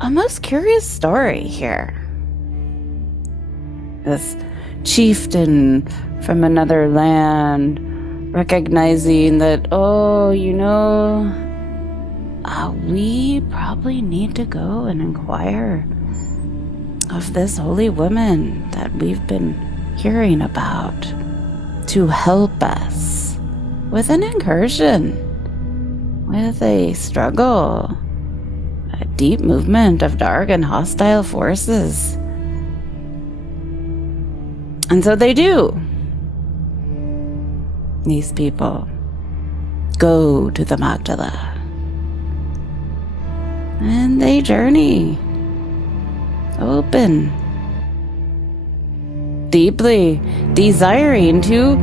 a most curious story here. This chieftain from another land recognizing that, we probably need to go and inquire of this holy woman that we've been hearing about to help us with an incursion, with a struggle, a deep movement of dark and hostile forces. And so they do. These people go to the Magdala. And they journey, open, deeply desiring to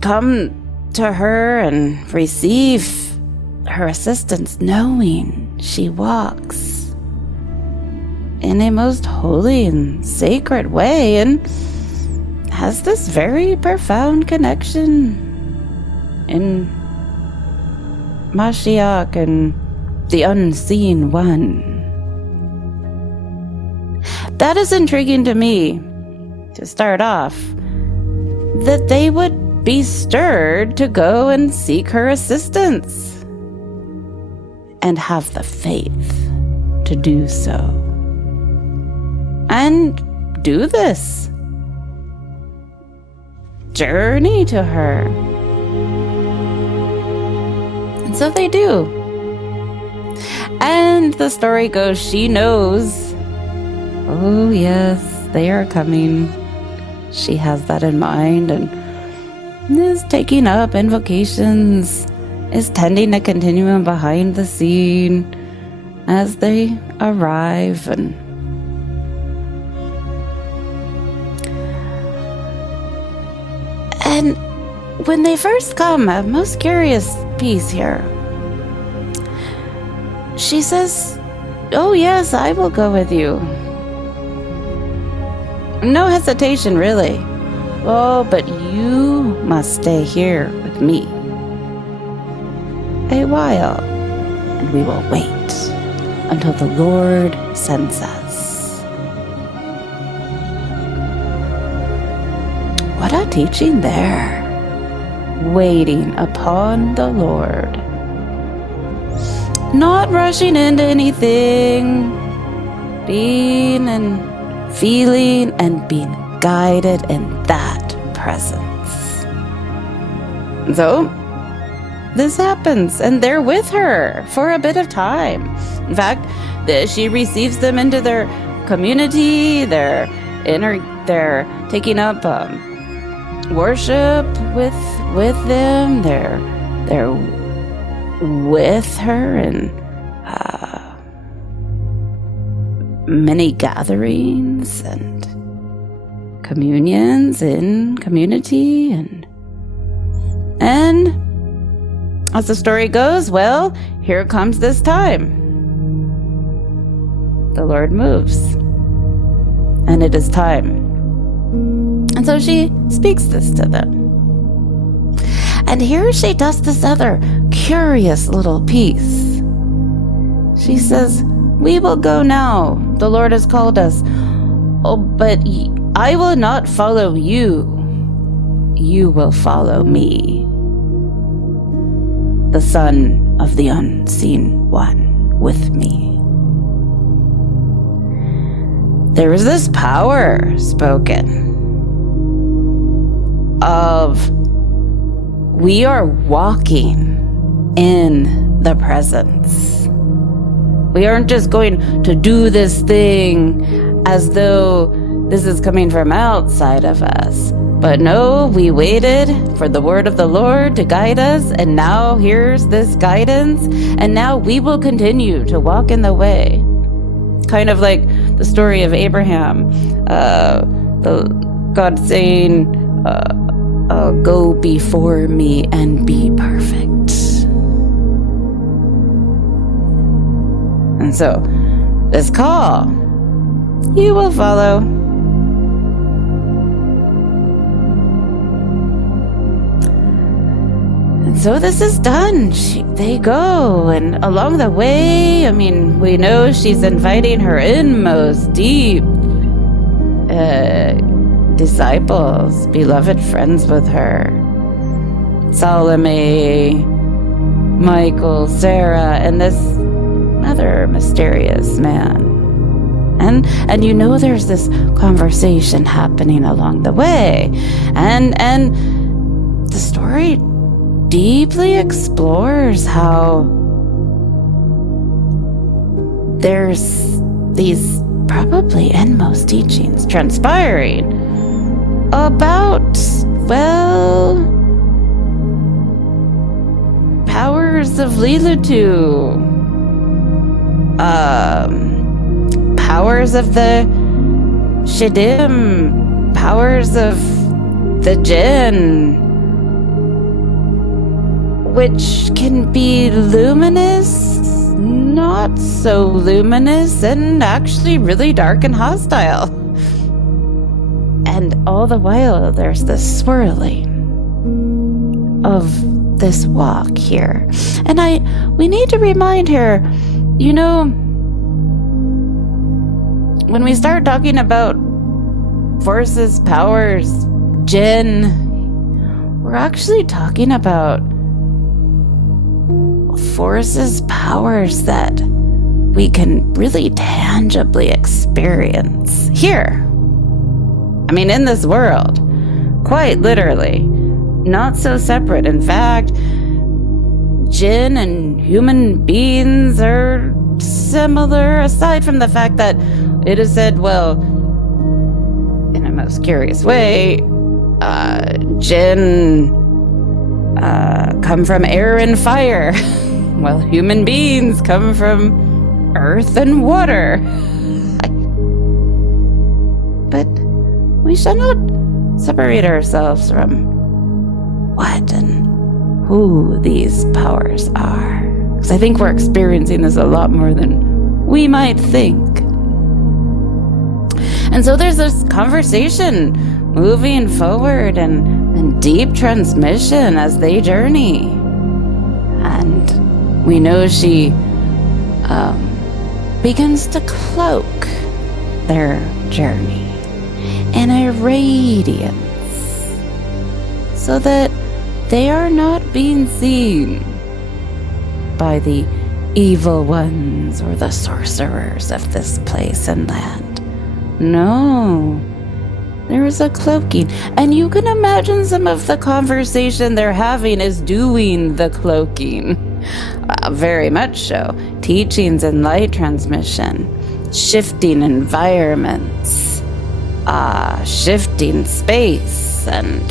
come to her and receive her assistance, knowing she walks in a most holy and sacred way and has this very profound connection in Mashiach and the unseen one. That is intriguing to me, to start off, that they would be stirred to go and seek her assistance and have the faith to do so and do this. Journey to her. And so they do. And the story goes, she knows. Oh yes, they are coming. She has that in mind and is taking up invocations, is tending a continuum behind the scene as they arrive. And when they first come, a most curious piece here. She says, oh yes, I will go with you. No hesitation, really. Oh, but you must stay here with me a while, and we will wait until the Lord sends us. What a teaching there. Waiting upon the Lord. Not rushing into anything. Being and feeling and being guided in that presence. So, this happens, and they're with her for a bit of time. In fact, she receives them into their community. They're taking up worship with them. They're with her in many gatherings and communions in community, and as the story goes, well, here comes this time. The Lord moves, and it is time. And so she speaks this to them. And here she does this other curious little piece. She says, we will go now. The Lord has called us. Oh, but I will not follow you. You will follow me. The Son of the Unseen One with me. There is this power spoken of we are walking in the presence. We aren't just going to do this thing as though this is coming from outside of us. But no, we waited for the word of the Lord to guide us, and now here's this guidance, and now we will continue to walk in the way. Kind of like the story of Abraham, God saying, go before me and be perfect. And so, this call, you will follow. And So this is done. They go, and along the way, I mean, we know she's inviting her inmost deep disciples, beloved friends with her. Salome, Michael, Sarah, and this other mysterious man. And you know there's this conversation happening along the way. And the story deeply explores how there's these probably inmost teachings transpiring about, well, powers of Lilith, powers of the Shiddim, powers of the Jinn, which can be luminous, not so luminous, and actually really dark and hostile. And all the while, there's this swirling of this walk here. And we need to remind her, you know, when we start talking about forces, powers, Jinn, we're actually talking about forces, powers that we can really tangibly experience here. I mean, in this world, quite literally, not so separate. In fact, Jinn and human beings are similar, aside from the fact that it is said, well, in a most curious way, Jinn come from air and fire, while human beings come from earth and water. But we shall not separate ourselves from what and who these powers are. Because I think we're experiencing this a lot more than we might think. And so there's this conversation moving forward and deep transmission as they journey. And we know she begins to cloak their journey in a radiance so that they are not being seen by the evil ones or the sorcerers of this place and land. No, there is a cloaking. And you can imagine some of the conversation they're having is doing the cloaking. Very much so. Teachings and light transmission, shifting environments, shifting space, and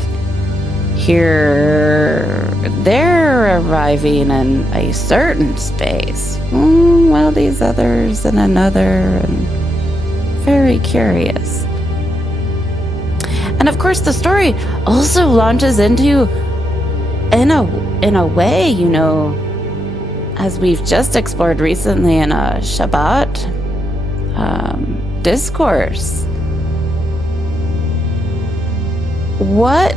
here they're arriving in a certain space, while these others in another, and very curious. And of course the story also launches into, in a way, you know, as we've just explored recently in a Shabbat discourse, what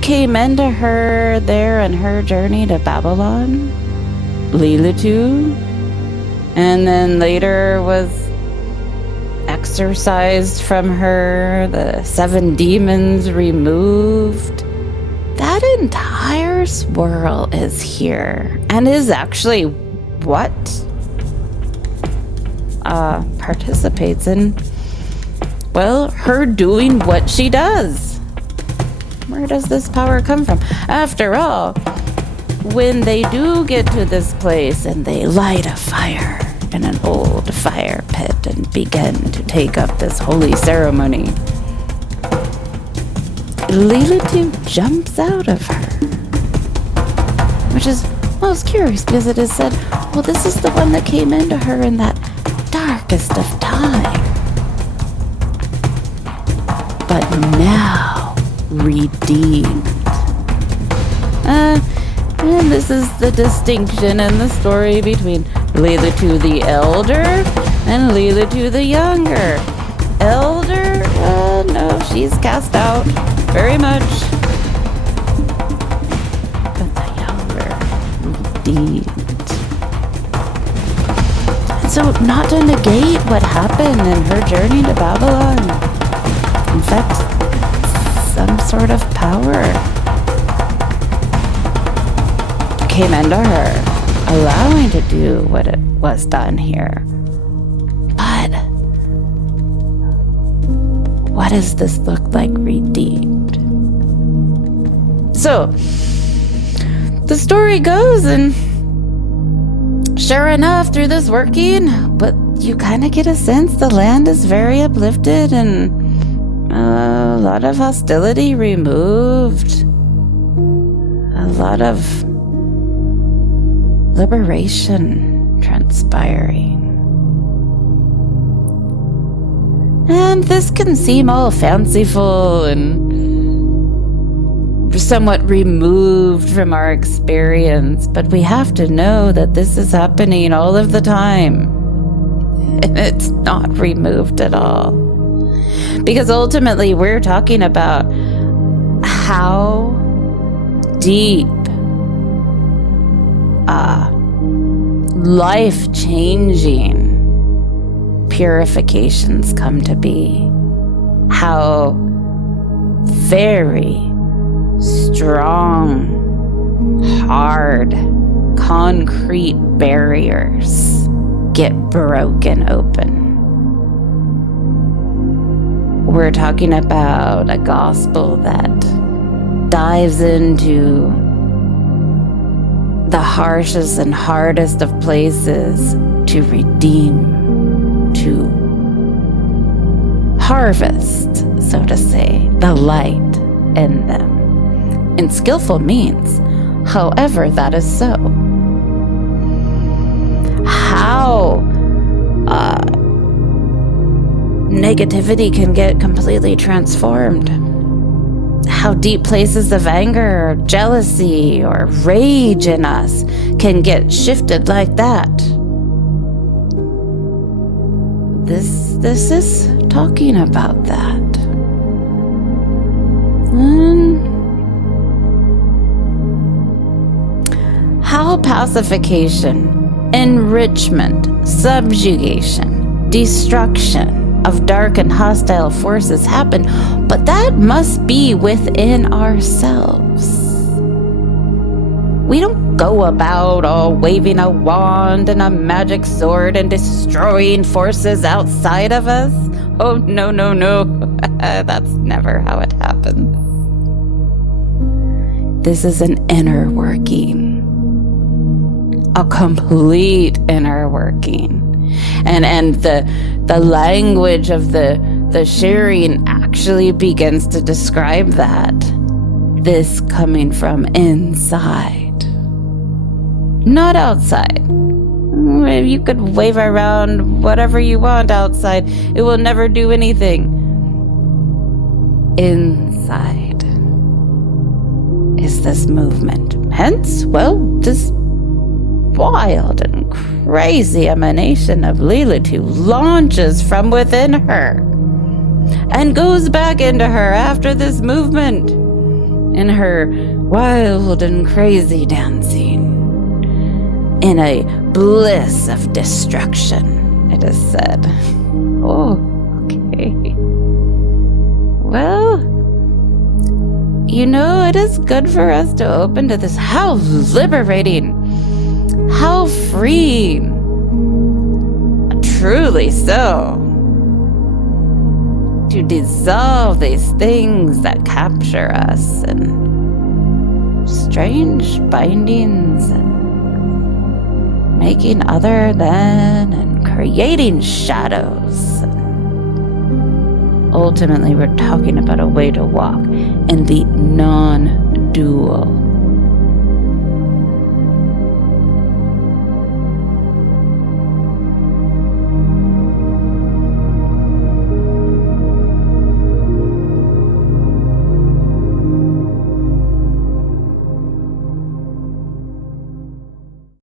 came into her there in her journey to Babylon, Lilith, and then later was exorcised from her, the 7 demons removed. That entire swirl is here and is actually what participates in, well, her doing what she does. Where does this power come from? After all, when they do get to this place and they light a fire in an old fire pit and begin to take up this holy ceremony, Lilith jumps out of her, which is most curious because it is said, well, this is the one that came into her in that darkest of time, but now redeemed. And this is the distinction in the story between Lilith the elder and Lilith the younger. Elder, no, she's cast out very much. But the redeemed. And so, not to negate what happened in her journey to Babylon, in fact, some sort of power came into her, allowing to do what it was done here. But what does this look like redeemed? So the story goes, and sure enough, through this working, but you kind of get a sense the land is very uplifted and a lot of hostility removed, a lot of liberation transpiring. And this can seem all fanciful and somewhat removed from our experience, but we have to know that this is happening all of the time. And it's not removed at all. Because ultimately, we're talking about how deep life-changing purifications come to be. How very strong, hard, concrete barriers get broken open. We're talking about a gospel that dives into the harshest and hardest of places to redeem, to harvest, so to say, the light in them, in skillful means, however that is so. How negativity can get completely transformed. How deep places of anger or jealousy or rage in us can get shifted like that. This is talking about that. How pacification, enrichment, subjugation, destruction of dark and hostile forces happen, but that must be within ourselves. We don't go about all waving a wand and a magic sword and destroying forces outside of us. Oh, no. That's never how it happens. This is an inner working. A complete inner working. And the language of the sharing actually begins to describe that. This coming from inside, not outside. You could wave around whatever you want outside. It will never do anything. Inside is this movement. Hence, this wild and crazy emanation of Lilith who launches from within her and goes back into her after this movement in her wild and crazy dancing in a bliss of destruction, it is said. Oh, okay. Well, it is good for us to open to this. How liberating. How freeing. Truly so. To dissolve these things that capture us and strange bindings and making other than and creating shadows. Ultimately, we're talking about a way to walk in the non-dual